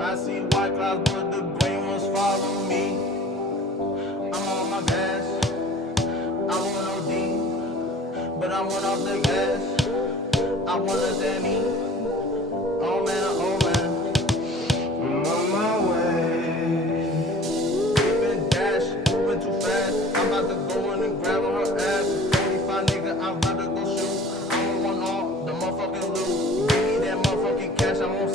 I see white clouds, but the green ones follow me. I'm on my gas, I want OD, but I want off the gas. I want less than me. Oh man, oh man. I'm on my way. Keeping dash, moving too fast. I'm about to go in and grab on her ass. 45 nigga, I'm about to go shoot. I don't want all the motherfucking loot. Give me that motherfucking cash, I'm on